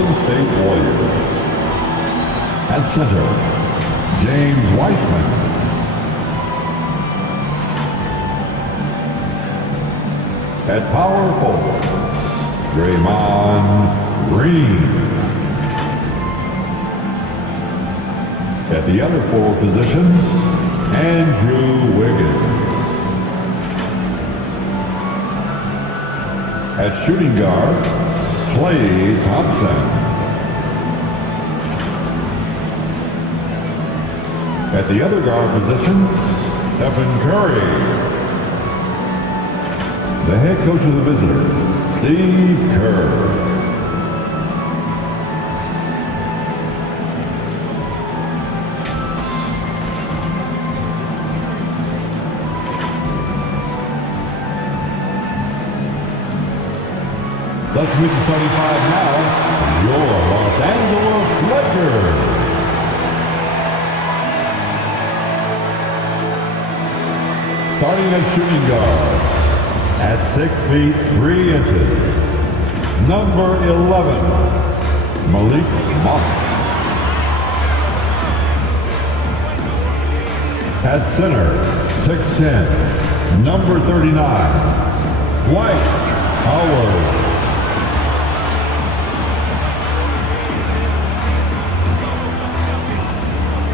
Golden State Warriors. At center, James Wiseman. At power forward, Draymond Green. At the other forward position, Andrew Wiggins. At shooting guard, Klay Thompson. At the other guard position, Stephen Curry. The head coach of the visitors, Steve Kerr. Let's meet the starting five now. Your Los Angeles Lakers. Starting at shooting guard, at 6 feet 3 inches, number 11, Malik Monk. At center, 6'10", number 39, Dwight Howard.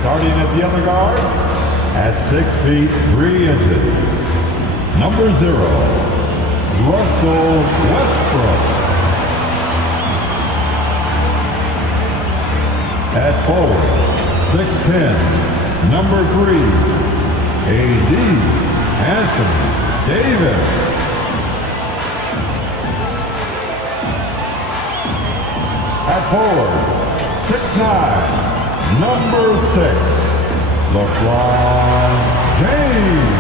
Starting at the other guard, at 6 feet 3 inches, number 0, Russell Westbrook. At forward, 6'10", number 3, A.D. Anthony Davis. At forward, 6'9", number 6, LeBron James.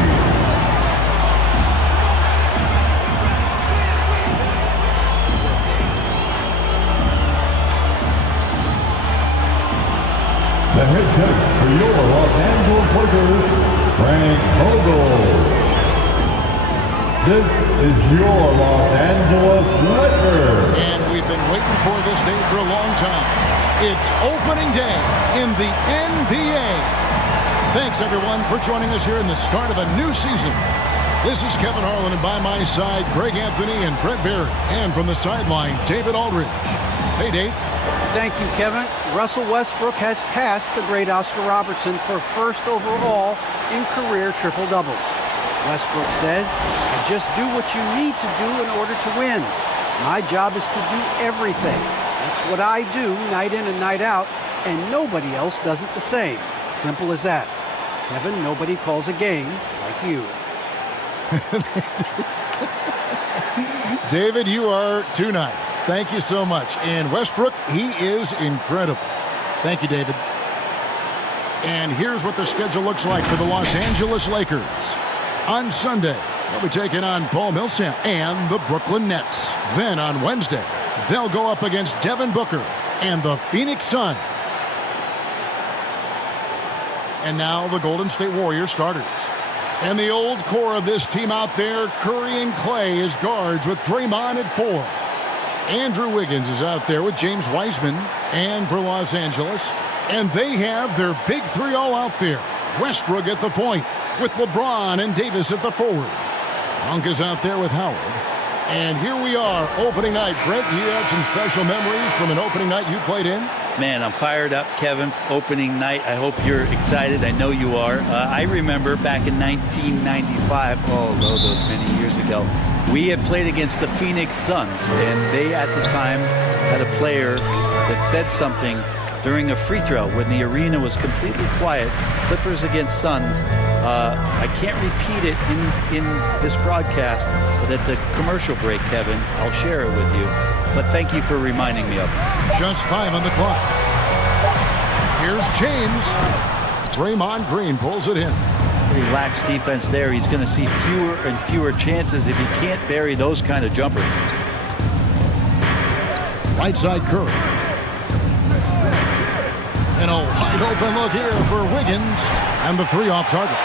The head coach for your Los Angeles Lakers, Frank Vogel. This is your Los Angeles Lakers. And we've been waiting for this day for a long time. It's opening day in the NBA. Thanks, everyone, for joining us here in the start of a new season. This is Kevin Harlan, and by my side, Greg Anthony and Brett Barry. And from the sideline, David Aldridge. Hey, Dave. Thank you, Kevin. Russell Westbrook has passed the great Oscar Robertson for first overall in career triple-doubles. Westbrook says, "I just do what you need to do in order to win. My job is to do everything. That's what I do night in and night out, and nobody else does it the same. Simple as that. Kevin, nobody calls a game like you." David, you are too nice. Thank you so much. And Westbrook, he is incredible. Thank you, David. And here's what the schedule looks like for the Los Angeles Lakers. On Sunday, they'll be taking on Paul Millsap and the Brooklyn Nets. Then on Wednesday, they'll go up against Devin Booker and the Phoenix Suns. And now the Golden State Warriors starters. And the old core of this team out there, Curry and Klay as guards with Draymond at 4. Andrew Wiggins is out there with James Wiseman and for Los Angeles. And they have their big three all out there. Westbrook at the point with LeBron and Davis at the forward. Monk is out there with Howard. And here we are, opening night. Brent, do you have some special memories from an opening night you played in? Man, I'm fired up, Kevin. Opening night. I hope you're excited. I know you are. I remember back in 1995, those many years ago, we had played against the Phoenix Suns, and they at the time had a player that said something during a free throw when the arena was completely quiet. Clippers against Suns. I can't repeat it in this broadcast, but at the commercial break, Kevin, I'll share it with you. But thank you for reminding me of it. Just 5 on the clock. Here's James. Draymond Green pulls it in. Pretty lax defense there. He's going to see fewer and fewer chances if he can't bury those kind of jumpers. Right side Curry. And a wide open look here for Wiggins. And the three off target.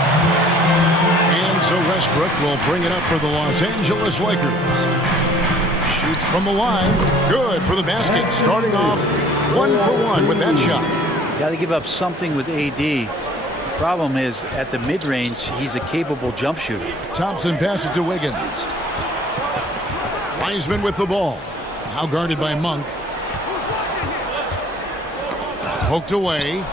And so Westbrook will bring it up for the Los Angeles Lakers. Shoots from the line. Good for the basket. Starting off 1-for-1 with that shot. Got to give up something with AD. Problem is, at the mid-range, he's a capable jump shooter. Thompson passes to Wiggins. Wiseman with the ball. Now guarded by Monk. Poked away.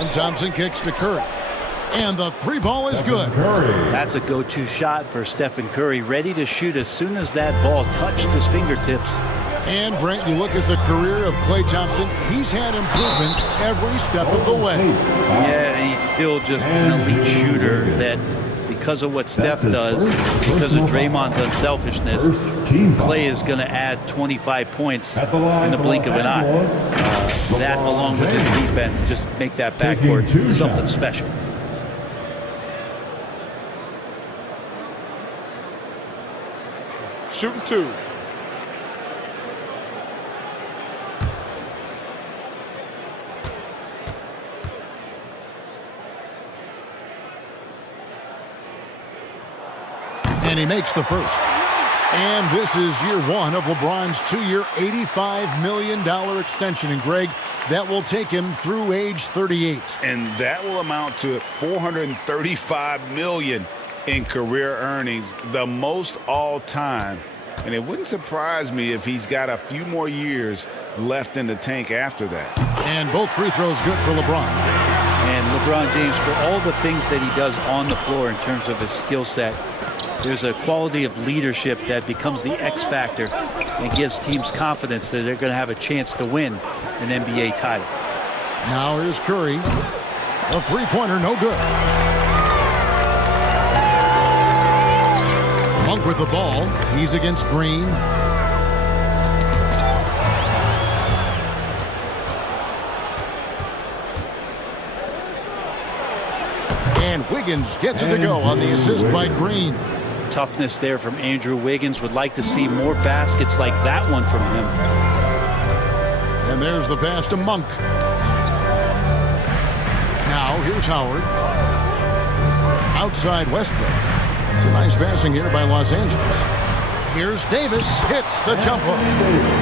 And Thompson kicks to Curry. And the three ball is good. That's a go-to shot for Stephen Curry, ready to shoot as soon as that ball touched his fingertips. And Brent, you look at the career of Klay Thompson, he's had improvements every step of the way. Yeah, and he's still just an elite shooter that, because of what Steph does, because of Draymond's unselfishness, Klay is going to add 25 points in the blink of an eye. That, along with his defense, just make that backcourt something special. Shooting two. And he makes the first. And this is year one of LeBron's 2-year, $85 million extension. And Greg, that will take him through age 38. And that will amount to $435 million in career earnings, the most all time. And it wouldn't surprise me if he's got a few more years left in the tank after that. And both free throws good for LeBron. And LeBron James, for all the things that he does on the floor in terms of his skill set, there's a quality of leadership that becomes the X factor and gives teams confidence that they're going to have a chance to win an NBA title. Now here's Curry. The three-pointer, no good. Monk with the ball. He's against Green. And Wiggins gets it to go on the assist by Green. Toughness there from Andrew Wiggins. Would like to see more baskets like that one from him. And there's the pass to Monk. Now here's Howard. Outside Westbrook. It's a nice passing here by Los Angeles. Here's Davis. Hits the jump hook.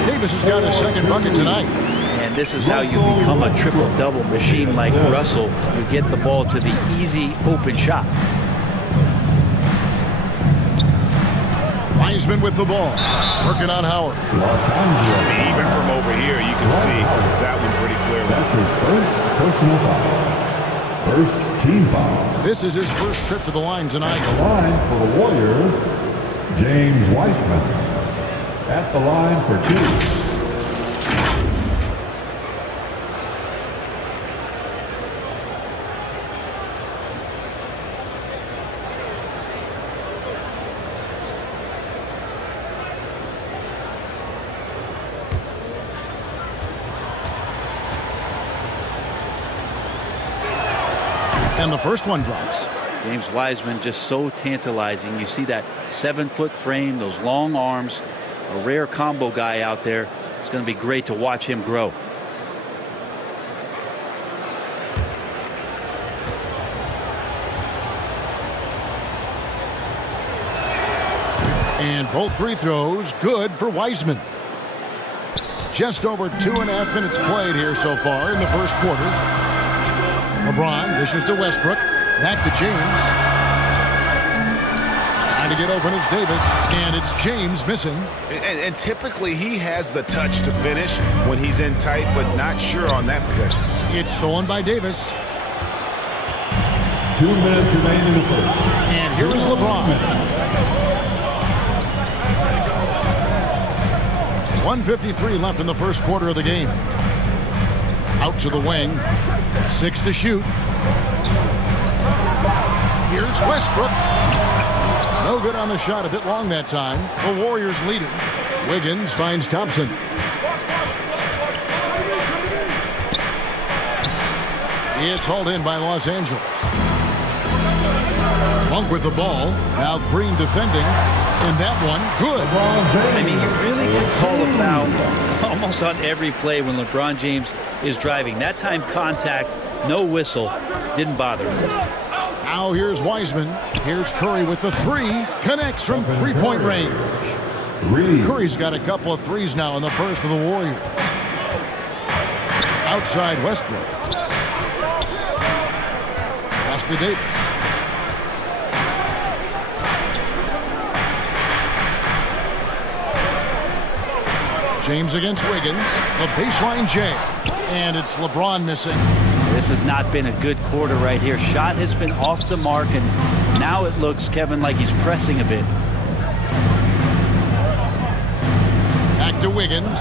Davis has got his second bucket tonight. And this is how you become a triple-double machine like Russell. You get the ball to the easy open shot. Wiseman with the ball. Working on Howard. Even from over here, you can see that one pretty clearly. That's his first personal foul. First team foul. This is his first trip to the line tonight. At the line for the Warriors, James Wiseman. At the line for two. And the first one drops. James Wiseman just so tantalizing. You see that 7-foot frame, those long arms, a rare combo guy out there. It's going to be great to watch him grow. And both free throws good for Wiseman. Just over 2.5 minutes played here so far in the first quarter. LeBron dishes to Westbrook. Back to James. Trying to get open is Davis. And it's James missing. And typically he has the touch to finish when he's in tight, but not sure on that possession. It's stolen by Davis. 2 minutes remain in the first. And here is LeBron. 1:53 left in the first quarter of the game. Out to the wing. 6 to shoot. Here's Westbrook. No good on the shot. A bit long that time. The Warriors lead it. Wiggins finds Thompson. It's hauled in by Los Angeles. Monk with the ball. Now Green defending. And that one, good. I mean, you really could call a foul almost on every play when LeBron James is driving. That time contact, no whistle, didn't bother him. Now here's Wiseman. Here's Curry with the three. Connects from three-point range. Curry's got a couple of threes now in the first of the Warriors. Outside Westbrook. Pass to Davis. James against Wiggins. The baseline jam. And it's LeBron missing. This has not been a good quarter right here. Shot has been off the mark, and now it looks, Kevin, like he's pressing a bit. Back to Wiggins.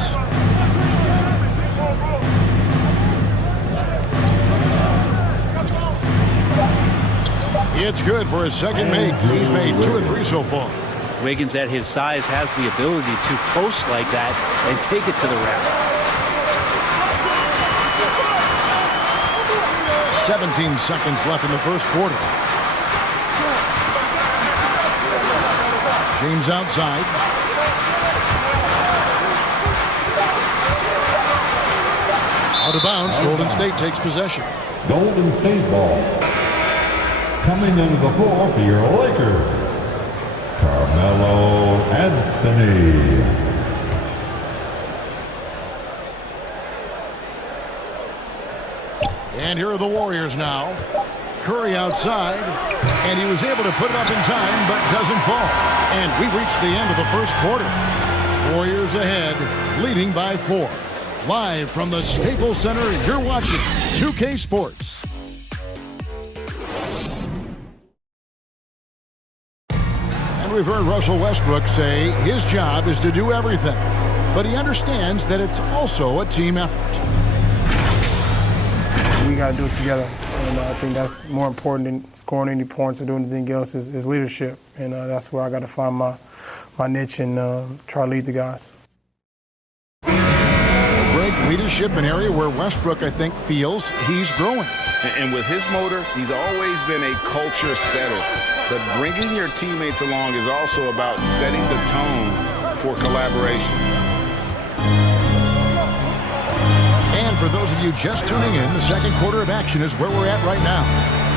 It's good for his second make. He's made 2 of 3 so far. Wiggins at his size has the ability to post like that and take it to the rack. 17 seconds left in the first quarter. James outside. Out of bounds. Golden State takes possession. Golden State ball. Coming into the floor for your Lakers, Carmelo Anthony. And here are the Warriors now. Curry outside, and he was able to put it up in time, but doesn't fall. And we've reached the end of the first quarter. Warriors ahead, leading by 4. Live from the Staples Center, you're watching 2K Sports. And we've heard Russell Westbrook say his job is to do everything, but he understands that it's also a team effort. We got to do it together, and I think that's more important than scoring any points or doing anything else is leadership, and that's where I got to find my niche and try to lead the guys. Great leadership, an area where Westbrook, I think, feels he's growing. And with his motor, he's always been a culture setter. But bringing your teammates along is also about setting the tone for collaboration. And for those of you just tuning in, the second quarter of action is where we're at right now.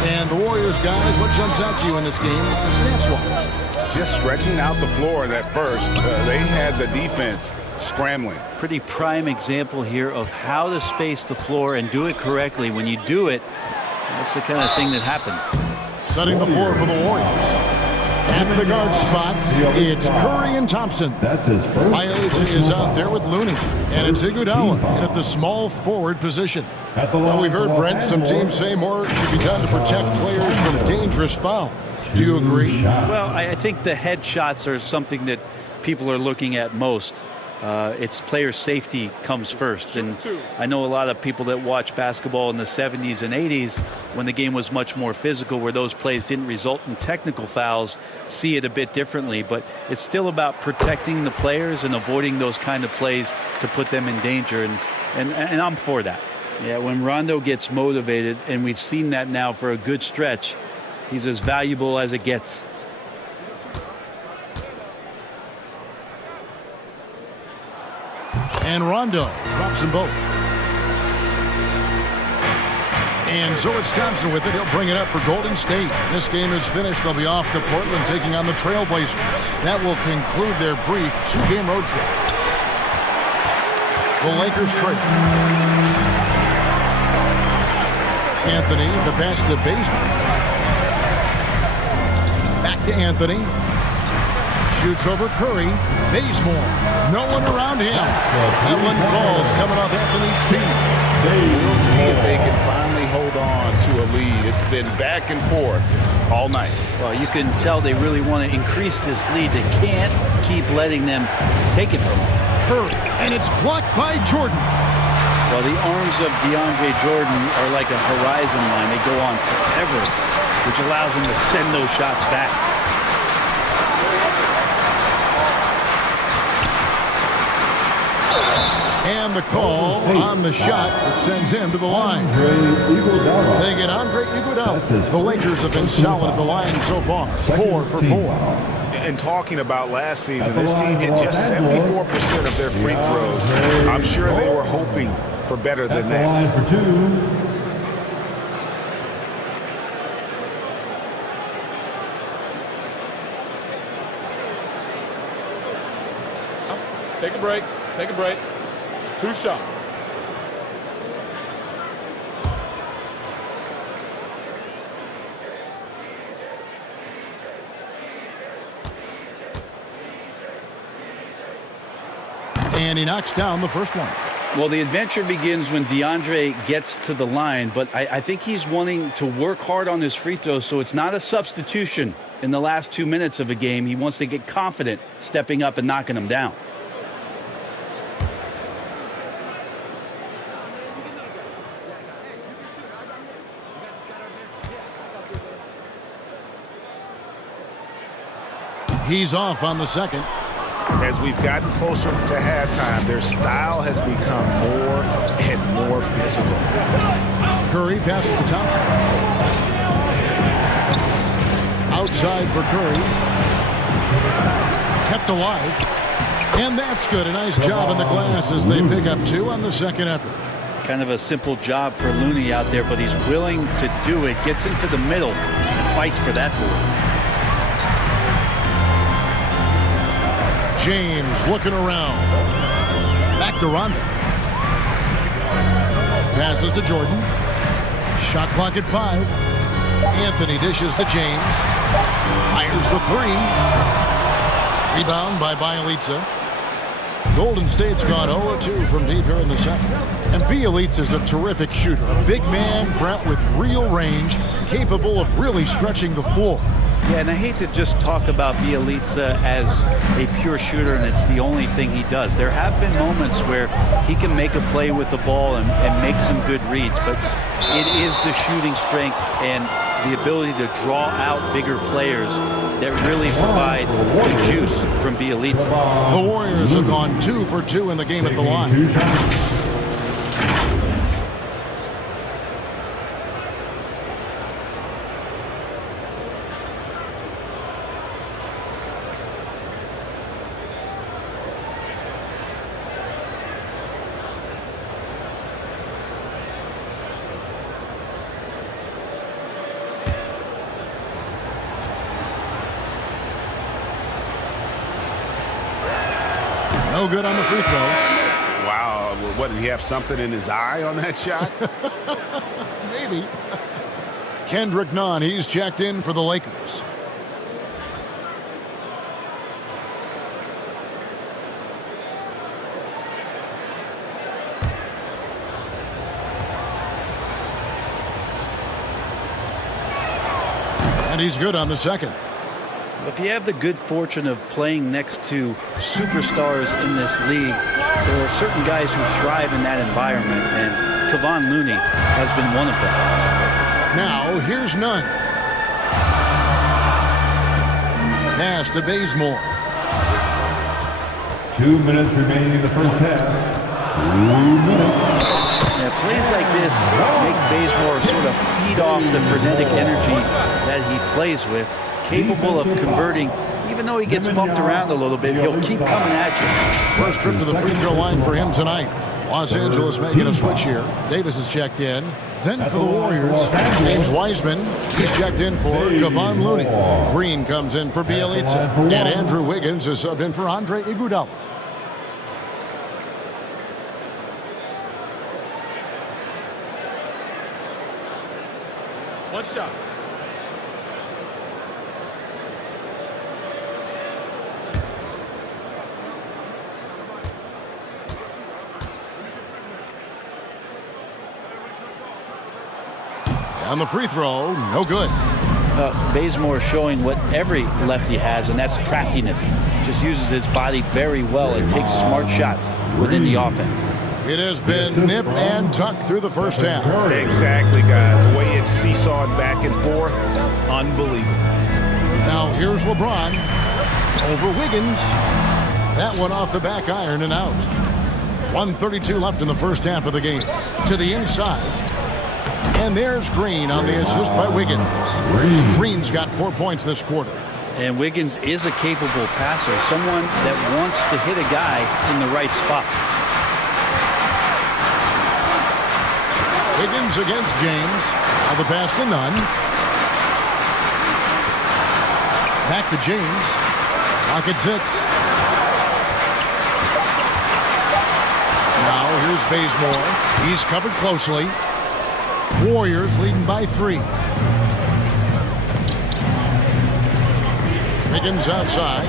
And the Warriors, guys, what jumps out to you in this game, the stats-wise? Just stretching out the floor in that first. They had the defense scrambling. Pretty prime example here of how to space the floor and do it correctly. When you do it, that's the kind of thing that happens. Setting the floor for the Warriors. At the guard spot, it's Curry and Thompson. That's his first. Violation is out there with Looney. And it's Iguodala in at the small forward position. Well, we've heard, Brent, some teams say more should be done to protect players from dangerous fouls. Do you agree? Well, I think the head shots are something that people are looking at most. It's player safety comes first. And I know a lot of people that watch basketball in the 70s and 80s when the game was much more physical, where those plays didn't result in technical fouls, see it a bit differently. But it's still about protecting the players and avoiding those kind of plays to put them in danger. And I'm for that. Yeah, when Rondo gets motivated, and we've seen that now for a good stretch, he's as valuable as it gets. And Rondo drops them both. And so it's Thompson with it. He'll bring it up for Golden State. This game is finished. They'll be off to Portland taking on the Trailblazers. That will conclude their brief 2-game road trip. The Lakers trade. Anthony, the pass to Baseman. Back to Anthony. Shoots over Curry. Bazemore. No one around him. That one falls coming off Anthony's feet. We'll see if they can finally hold on to a lead. It's been back and forth all night. Well, you can tell they really want to increase this lead. They can't keep letting them take it from them. Curry. And it's blocked by Jordan. Well, the arms of DeAndre Jordan are like a horizon line. They go on forever, which allows him to send those shots back. And the call on the shot that sends him to the line. They get Andre Iguodala. The Lakers have been solid at the line so far. 4 for 4. And talking about last season, this team hit just 74% of their free throws. I'm sure they were hoping for better than that. Line for 2. break. Take a break. 2 shots. And he knocks down the first one. Well, the adventure begins when DeAndre gets to the line, but I think he's wanting to work hard on his free throws, so it's not a substitution in the last 2 minutes of a game. He wants to get confident stepping up and knocking them down. He's off on the second. As we've gotten closer to halftime, their style has become more and more physical. Curry passes to Thompson. Outside for Curry. Kept alive. And that's good. A nice job in the glass as they pick up 2 on the second effort. Kind of a simple job for Looney out there, but he's willing to do it. Gets into the middle and fights for that board. James looking around. Back to Rondo. Passes to Jordan. Shot clock at 5. Anthony dishes to James. Fires the 3. Rebound by Bielitsa. Golden State's gone 0-2 from deep here in the second. And Bielitsa's a terrific shooter. A big man, Brett, with real range, capable of really stretching the floor. Yeah, and I hate to just talk about Bielitsa as a pure shooter and it's the only thing he does. There have been moments where he can make a play with the ball and make some good reads, but it is the shooting strength and the ability to draw out bigger players that really provide the juice from Bielitsa. The Warriors have gone 2 for 2 in the game at the line. No good on the free throw. Wow. What, did he have something in his eye on that shot? Maybe. Kendrick Nunn, he's checked in for the Lakers. And he's good on the second. If you have the good fortune of playing next to superstars in this league, there are certain guys who thrive in that environment, and Kevon Looney has been one of them. Now, here's Nunn. Pass to Bazemore. 2 minutes remaining in the first half. 2 minutes. Yeah, plays like this make Bazemore sort of feed off the frenetic energy that he plays with. Capable of converting, even though he gets bumped around a little bit, he'll keep coming at you. First trip to the free throw line for him tonight. Los Angeles making a switch here. Davis is checked in. Then for the Warriors, James Wiseman. He's checked in for Kevon Looney. Green comes in for Bielitsa. And Andrew Wiggins is subbed in for Andre Iguodala. One shot. On the free throw, no good. Bazemore showing what every lefty has, and that's craftiness. Just uses his body very well and takes smart shots within the offense. It has been nip and tuck through the first half. Exactly, guys. The way it's seesawed back and forth, unbelievable. Now here's LeBron over Wiggins. That one off the back iron and out. 1:32 left in the first half of the game. To the inside. And there's Green on the assist by Wiggins. Green's got 4 points this quarter. And Wiggins is a capable passer, someone that wants to hit a guy in the right spot. Wiggins against James. Now the pass to Nunn. Back to James. Clock at 6. Bazemore. He's covered closely. Warriors leading by 3. Wiggins outside.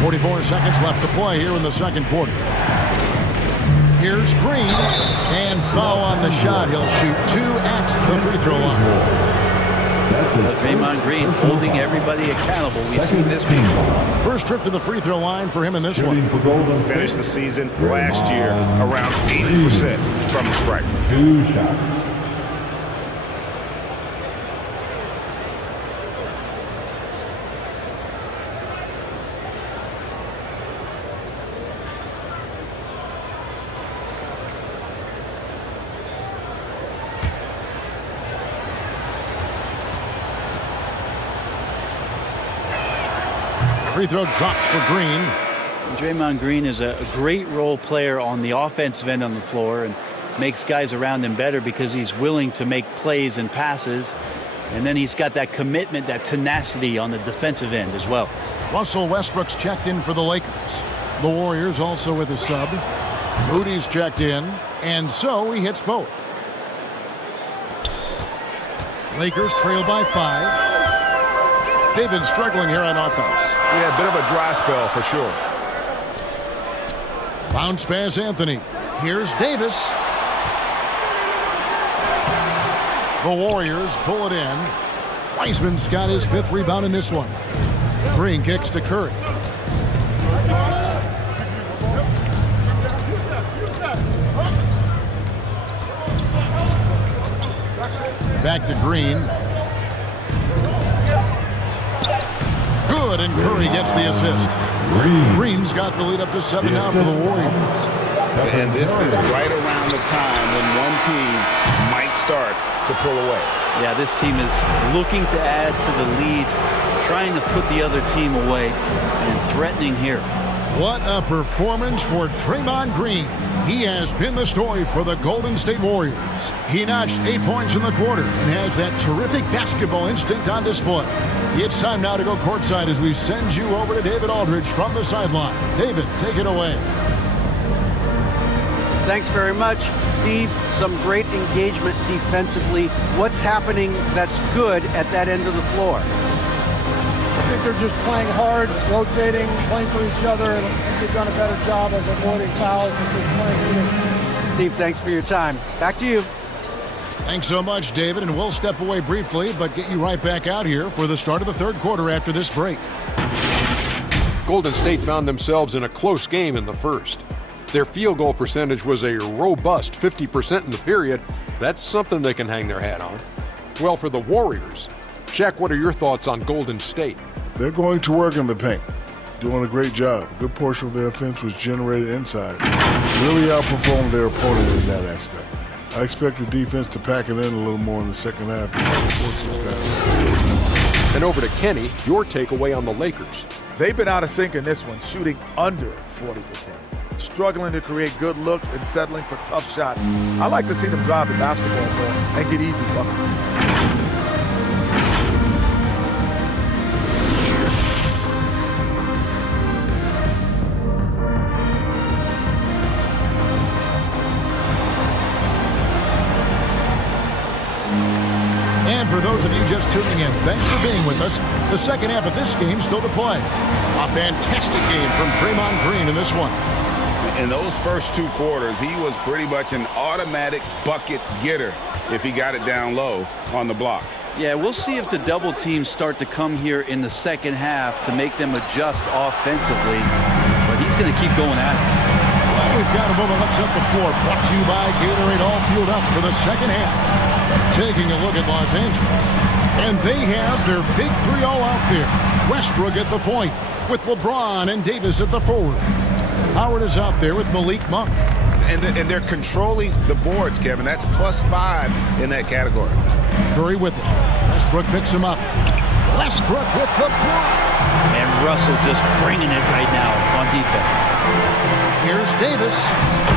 44 seconds left to play here in the second quarter. Here's Green, and foul on the shot. He'll shoot 2 at the free throw line. Draymond Green holding everybody accountable. We've seen this before. First trip to the free throw line for him in this one. Finished the season last year around 80% from the stripe. 2 shots. Free throw drops for Green. Draymond Green is a great role player on the offensive end on the floor and makes guys around him better because he's willing to make plays and passes. And then he's got that commitment, that tenacity on the defensive end as well. Russell Westbrook's checked in for the Lakers. The Warriors also with a sub. Moody's checked in, and so he hits both. Lakers trail by 5. They've been struggling here on offense. Yeah, a bit of a dry spell for sure. Bounce pass Anthony. Here's Davis. The Warriors pull it in. Wiseman's got his 5th rebound in this one. Green kicks to Curry. Back to Green. Good, and Curry gets the assist. Green's got the lead up to 7 now for the Warriors. And this is right around the time when one team might start to pull away. Yeah, this team is looking to add to the lead, trying to put the other team away, and threatening here. What a performance for Draymond Green. He has been the story for the Golden State Warriors. He notched 8 points in the quarter and has that terrific basketball instinct on display. It's time now to go courtside as we send you over to David Aldridge from the sideline. David, take it away. Thanks very much, Steve. Some great engagement defensively. What's happening that's good at that end of the floor? I think they're just playing hard, rotating, playing for each other, and I think they've done a better job of avoiding fouls and just playing. Steve, thanks for your time. Back to you. Thanks so much, David, and we'll step away briefly, but get you right back out here for the start of the third quarter after this break. Golden State found themselves in a close game in the first. Their field goal percentage was a robust 50% in the period. That's something they can hang their hat on. Well, for the Warriors, Shaq, what are your thoughts on Golden State? They're going to work in the paint, doing a great job. A good portion of their offense was generated inside. Really outperformed their opponent in that aspect. I expect the defense to pack it in a little more in the second half. And over to Kenny, your takeaway on the Lakers. They've been out of sync in this one, shooting under 40%. Struggling to create good looks and settling for tough shots. I like to see them drive the basketball more and get easy buckets. And for those of you just tuning in, thanks for being with us. The second half of this game still to play. A fantastic game from Draymond Green in this one. In those first 2 quarters, he was pretty much an automatic bucket getter if he got it down low on the block. Yeah, we'll see if the double teams start to come here in the second half to make them adjust offensively. But he's going to keep going at it. Well, we've got a moment left set the floor. Brought to you by Gatorade All Fueled Up for the second half. Taking a look at Los Angeles. And they have their big 3 all out there. Westbrook at the point with LeBron and Davis at the forward. Howard is out there with Malik Monk. And they're controlling the boards, Kevin. That's +5 in that category. Curry with it. Westbrook picks him up. Westbrook with the block. And Russell just bringing it right now on defense. Here's Davis.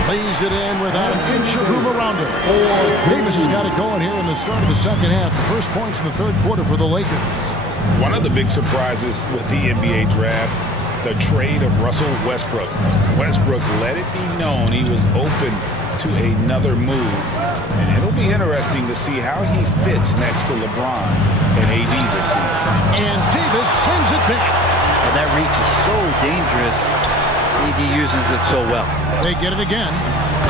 Lays it in without an inch of room around him. Davis has got it going here in the start of the second half. The first points in the third quarter for the Lakers. One of the big surprises with the NBA draft, the trade of Russell Westbrook. Westbrook let it be known he was open to another move. And it'll be interesting to see how he fits next to LeBron and AD this season. And Davis sends it back. Well, that reach is so dangerous. AD uses it so well. They get it again.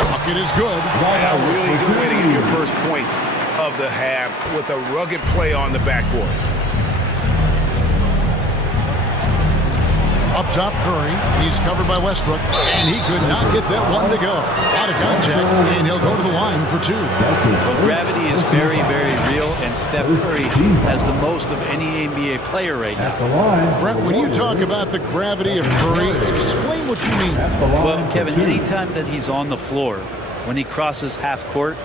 Bucket is good. A really good way to get your first points of the half with a rugged play on the backboard. Up top, Curry. He's covered by Westbrook, and he could not get that one to go. Out of contact, and he'll go to the line for two. Well, gravity is very, very real, and Steph Curry has the most of any NBA player right now. Brett, when you talk about the gravity of Curry, explain what you mean. Well, Kevin, anytime that he's on the floor, when he crosses half court,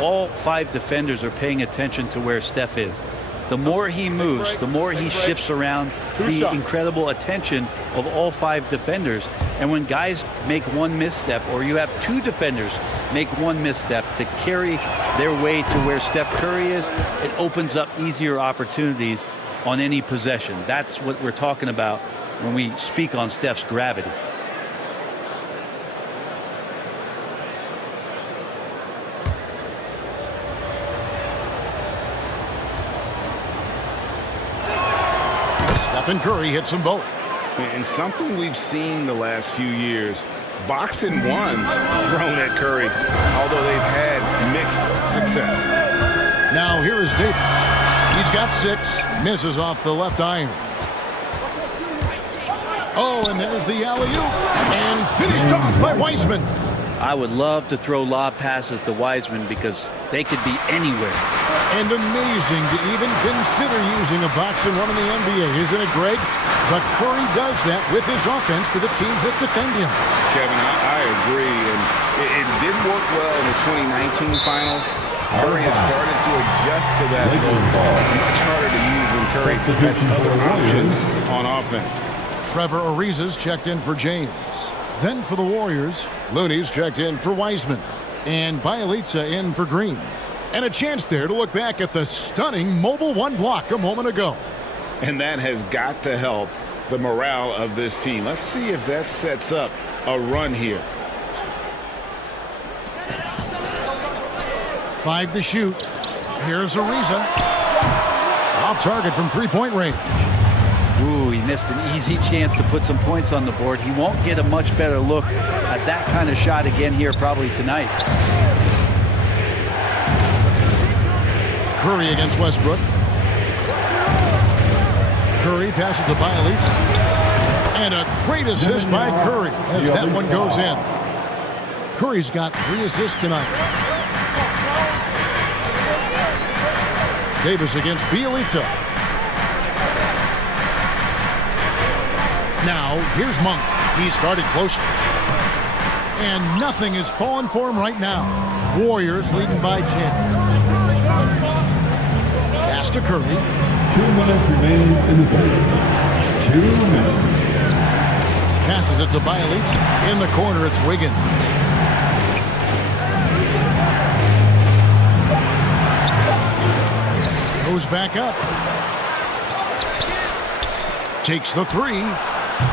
all 5 defenders are paying attention to where Steph is. The more he moves, the more he shifts around, the incredible attention of all 5 defenders. And when guys make one misstep, or you have 2 defenders make one misstep to carry their way to where Steph Curry is, it opens up easier opportunities on any possession. That's what we're talking about when we speak on Steph's gravity. Stephen Curry hits them both. And something we've seen the last few years, boxing ones thrown at Curry, although they've had mixed success. Now here is Davis. He's got 6, misses off the left iron. Oh, and there's the alley-oop, and finished off by Wiseman. I would love to throw lob passes to Wiseman because they could be anywhere. And amazing to even consider using a boxing one in the NBA, isn't it, Greg? But Curry does that with his offense to the teams that defend him. Kevin, I agree. And it didn't work well in the 2019 finals. Curry has started to adjust to that. Much harder to use when Curry has other options on offense. Trevor Ariza's checked in for James. Then for the Warriors, Looney's checked in for Wiseman. And Bielitsa in for Green. And a chance there to look back at the stunning mobile 1 block a moment ago. And that has got to help the morale of this team. Let's see if that sets up a run here. 5 to shoot. Here's Ariza. Off target from 3-point range. Ooh, he missed an easy chance to put some points on the board. He won't get a much better look at that kind of shot again here probably tonight. Curry against Westbrook. Curry passes to Bielitsa. And a great assist by Curry as that one goes in. Curry's got 3 assists tonight. Davis against Bielitsa. Now, here's Monk. He's guarded closer. And nothing is falling for him right now. Warriors leading by 10. Pass to Curry. 2 minutes remaining in the third. 2 minutes. Passes it to Bielitsa. In the corner, it's Wiggins. Goes back up. Takes the 3.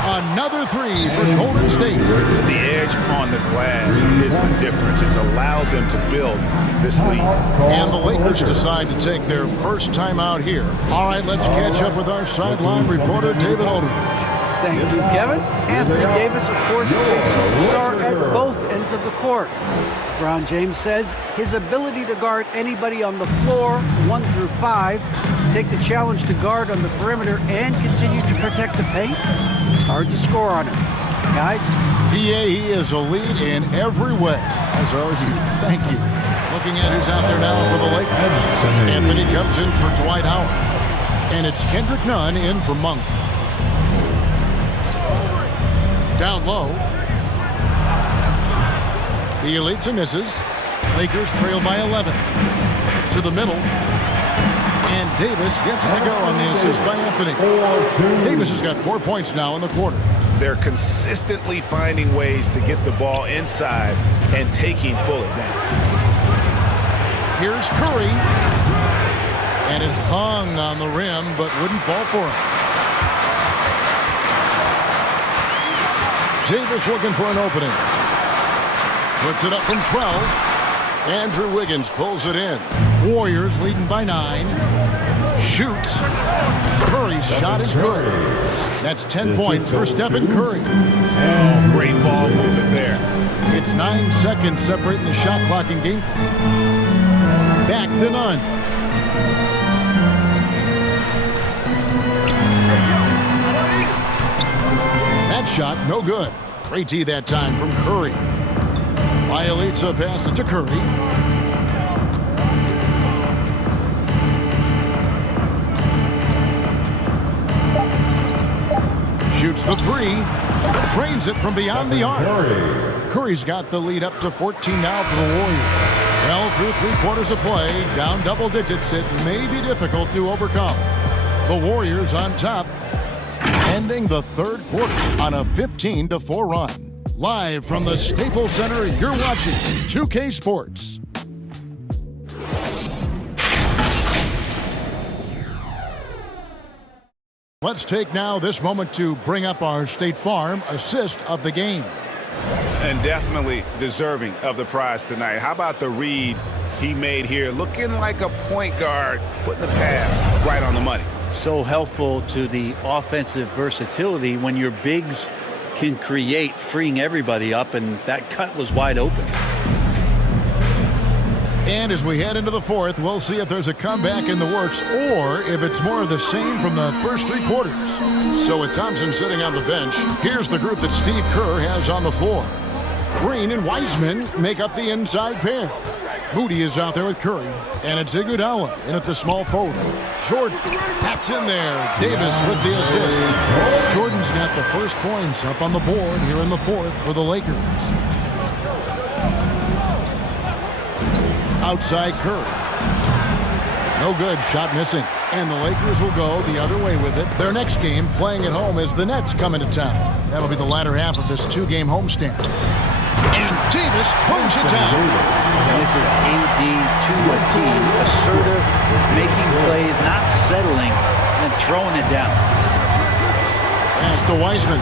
Another 3 for Golden State. The edge on the glass is the difference. It's allowed them to build this lead. And the Lakers decide to take their first time out here. All right, let's catch up with our sideline reporter, David Aldridge. Thank you, Kevin. Anthony Davis, of course, is a superstar at both ends of the court. LeBron James says his ability to guard anybody on the floor, 1 through 5, take the challenge to guard on the perimeter and continue to protect the paint, it's hard to score on him. Guys? PA, he is a lead in every way. As are you. Thank you. Looking at who's out there now for the Lakers. Anthony comes in for Dwight Howard. And it's Kendrick Nunn in for Monk. Down low. Bielitsa misses. Lakers trail by 11. To the middle. And Davis gets it to go on the assist by Anthony. Davis has got 4 points now in the quarter. They're consistently finding ways to get the ball inside and taking full advantage. Here's Curry. And it hung on the rim, but wouldn't fall for him. Davis looking for an opening. Puts it up from 12. Andrew Wiggins pulls it in. Warriors leading by 9. Shoots. Curry's shot is good. That's 10 points for Stephen Curry. Oh, great ball movement there. It's 9 seconds separating the shot clock and game clock. Back to none. That shot, no good. Great D that time from Curry. Bielitsa passes to Curry. Shoots the 3. Drains it from beyond the arc. Curry's got the lead up to 14 now for the Warriors. Well, through 3 quarters of play, down double digits, it may be difficult to overcome. The Warriors on top, ending the third quarter on a 15-4 run. Live from the Staples Center, you're watching 2K Sports. Let's take now this moment to bring up our State Farm assist of the game. And definitely deserving of the prize tonight. How about the read he made here? Looking like a point guard, putting the pass right on the money. So helpful to the offensive versatility when your bigs can create, freeing everybody up, and that cut was wide open. And as we head into the fourth, we'll see if there's a comeback in the works or if it's more of the same from the first 3 quarters. So with Thompson sitting on the bench, here's the group that Steve Kerr has on the floor. Green and Wiseman make up the inside pair. Moody is out there with Curry, and it's Iguodala in at the small forward. Jordan, that's in there. Davis with the assist. Jordan's got the first points up on the board here in the fourth for the Lakers. Outside Curry. No good, shot missing. And the Lakers will go the other way with it. Their next game playing at home as the Nets come into town. That'll be the latter half of this 2-game homestand. And Davis throws it down. And this is AD to a team, assertive, making plays, not settling, and throwing it down. Pass to Wiseman.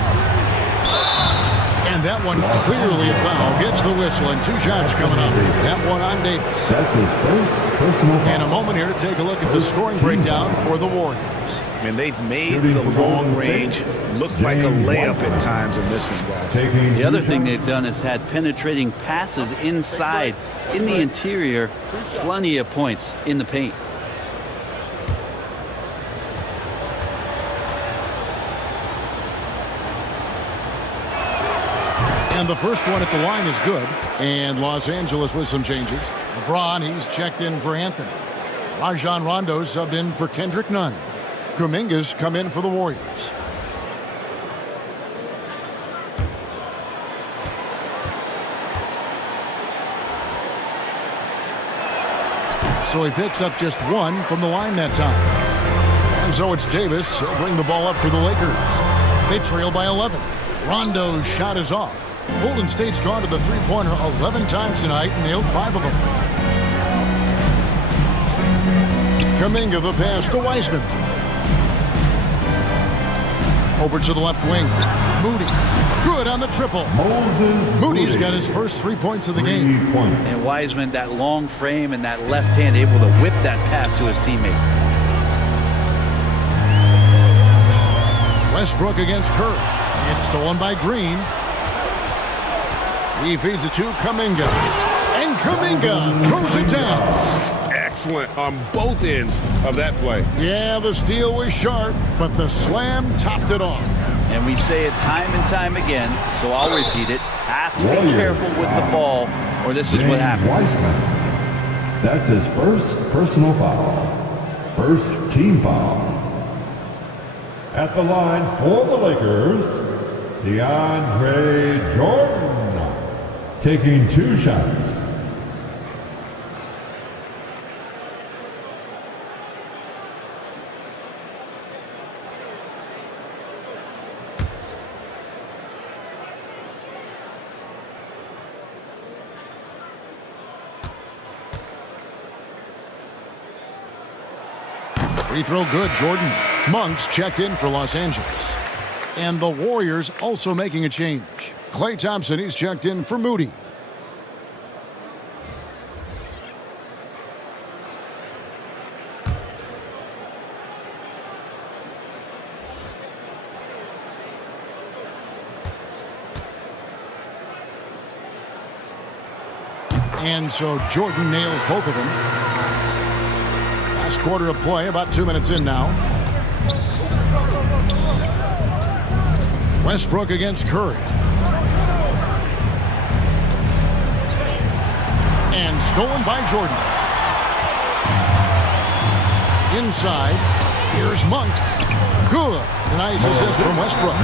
And that one clearly a foul. Gets the whistle, and 2 shots coming up. That one on Davis. That's his first personal foul. And a moment here to take a look at the scoring breakdown for the Warriors. And they've made the long range look like a layup at times in this one, guys. The other thing they've done is had penetrating passes inside, in the interior, plenty of points in the paint. And the first one at the line is good. And Los Angeles with some changes. LeBron, he's checked in for Anthony. Rajon Rondo subbed in for Kendrick Nunn. Kuminga's come in for the Warriors. So he picks up just 1 from the line that time. And so it's Davis. He'll bring the ball up for the Lakers. They trail by 11. Rondo's shot is off. Golden State's gone to the three-pointer 11 times tonight and nailed 5 of them. Kuminga the pass to Wiseman. Over to the left wing. Moody. Good on the triple. Moody's got his first 3 points of the game. And Wiseman, that long frame and that left hand, able to whip that pass to his teammate. Westbrook against Curry. It's stolen by Green. He feeds it to Kuminga. And Kuminga throws it down. Excellent on both ends of that play. Yeah, the steal was sharp, but the slam topped it off. And we say it time and time again, so I'll repeat it. Have to be careful with the ball, or this is what happens. Wiseman. That's his first personal foul. First team foul. At the line for the Lakers, DeAndre Jordan, taking 2 shots. Free throw good, Jordan. Monk's checked in for Los Angeles. And the Warriors also making a change. Klay Thompson, he's checked in for Moody. And so Jordan nails both of them. Last quarter of play, about 2 minutes in now. Westbrook against Curry. And stolen by Jordan. Inside, here's Monk. Good. Nice assist from Westbrook.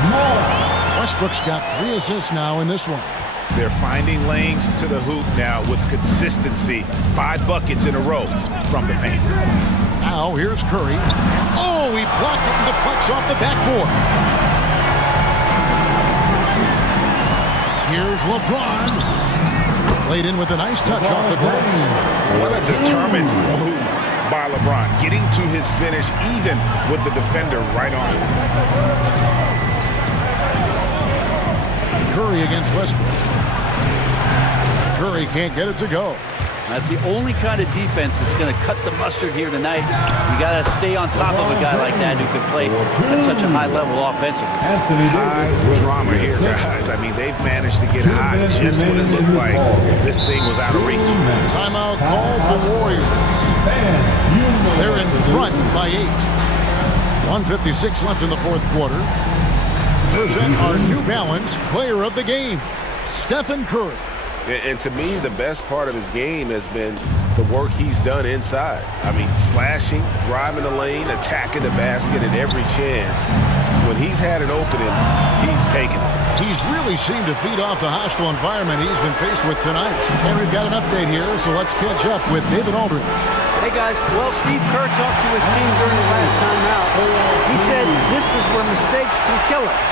Westbrook's got 3 assists now in this one. They're finding lanes to the hoop now with consistency. 5 buckets in a row from the paint. Now here's Curry. Oh, he blocked it and deflects off the backboard. Here's LeBron. Laid in with a nice touch off the glass. What a determined move by LeBron. Getting to his finish even with the defender right on. Curry against Westbrook. Curry can't get it to go. That's the only kind of defense that's going to cut the mustard here tonight. You got to stay on top of a guy like that who can play at such a high level offensively. High drama here, guys. I mean, they've managed to get hot just when it looked like this thing was out of reach. Timeout called the Warriors. They're in front by 8. 1:56 left in the fourth quarter. Present our New Balance player of the game, Stephen Curry. And to me, the best part of his game has been the work he's done inside. I mean, slashing, driving the lane, attacking the basket at every chance. When he's had an opening, he's taken it. He's really seemed to feed off the hostile environment he's been faced with tonight. And we've got an update here, so let's catch up with David Aldridge. Hey, guys. Well, Steve Kerr talked to his team during the last time out. He said, this is where mistakes can kill us.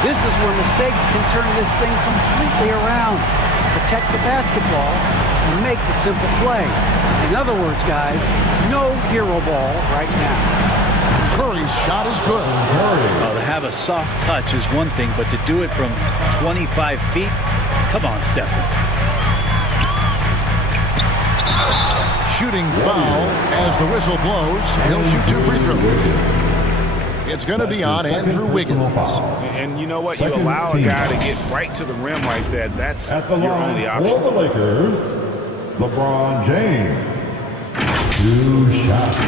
This is where mistakes can turn this thing completely around. Protect the basketball and make the simple play. In other words, guys, no hero ball right now. Curry's shot is good. Oh, to have a soft touch is one thing, but to do it from 25 feet, come on, Stephen. Shooting foul as the whistle blows. He'll shoot 2 free throws. It's going to be on Andrew Wiggins. And you know what? You allow a guy to get right to the rim like that. That's your only option. For the Lakers, LeBron James. 2 shots.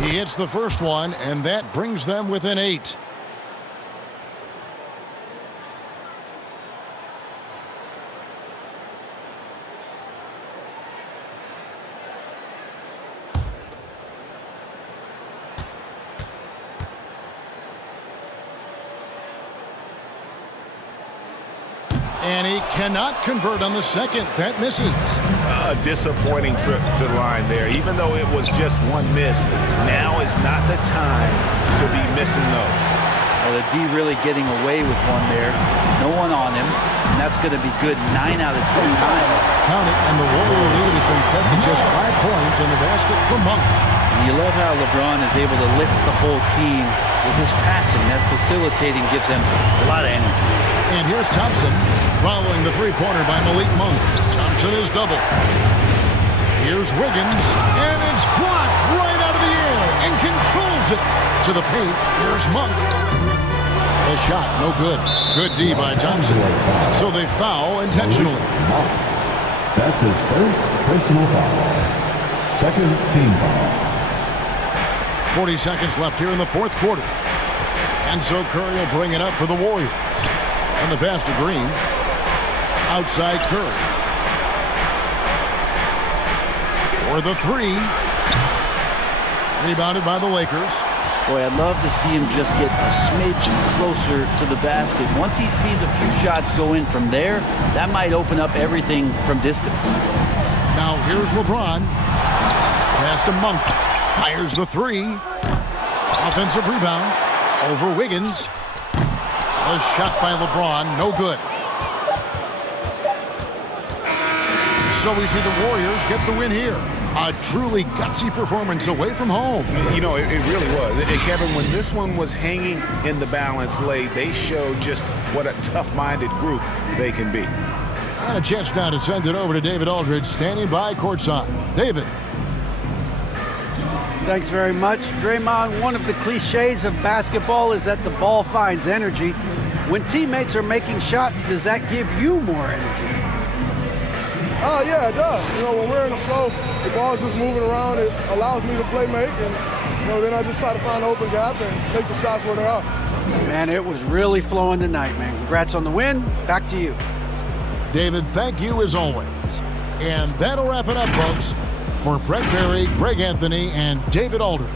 He hits the first one, and that brings them within 8. And he cannot convert on the second. That misses. A disappointing trip to the line there. Even though it was just one miss, now is not the time to be missing those. Well, the D really getting away with one there. No one on him, and that's going to be good 9 out of 10 times. Count it, and the Warrior lead has been cut to just 5 points in the basket from Monk. And you love how LeBron is able to lift the whole team with his passing. That facilitating gives them a lot of energy. And here's Thompson following the three-pointer by Malik Monk. Thompson is double. Here's Wiggins, and it's blocked right out of the air and controls it to the paint. Here's Monk. A shot, no good. Good D by Thompson. So they foul intentionally. That's his first personal foul. Second team foul. 40 seconds left here in the fourth quarter. And so Curry will bring it up for the Warriors. And the pass to Green. Outside Curry. For the 3. Rebounded by the Lakers. Boy, I'd love to see him just get a smidge closer to the basket. Once he sees a few shots go in from there, that might open up everything from distance. Now here's LeBron. Pass to Monk. Fires the 3. Offensive rebound over Wiggins. A shot by LeBron, no good. So we see the Warriors get the win here. A truly gutsy performance away from home. You know, it really was. And Kevin, when this one was hanging in the balance late, they showed just what a tough-minded group they can be. And a chance now to send it over to David Aldridge, standing by courtside. David. Thanks very much. Draymond, one of the cliches of basketball is that the ball finds energy. When teammates are making shots, does that give you more energy? Oh, yeah, it does. You know, when we're in the flow, the ball's just moving around. It allows me to play make, and, you know, then I just try to find an open gap and take the shots where they are. Man, it was really flowing tonight, man. Congrats on the win. Back to you. David, thank you as always. And that'll wrap it up, folks. For Brett Berry, Greg Anthony, and David Aldridge,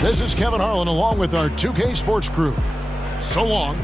this is Kevin Harlan along with our 2K Sports crew. So long.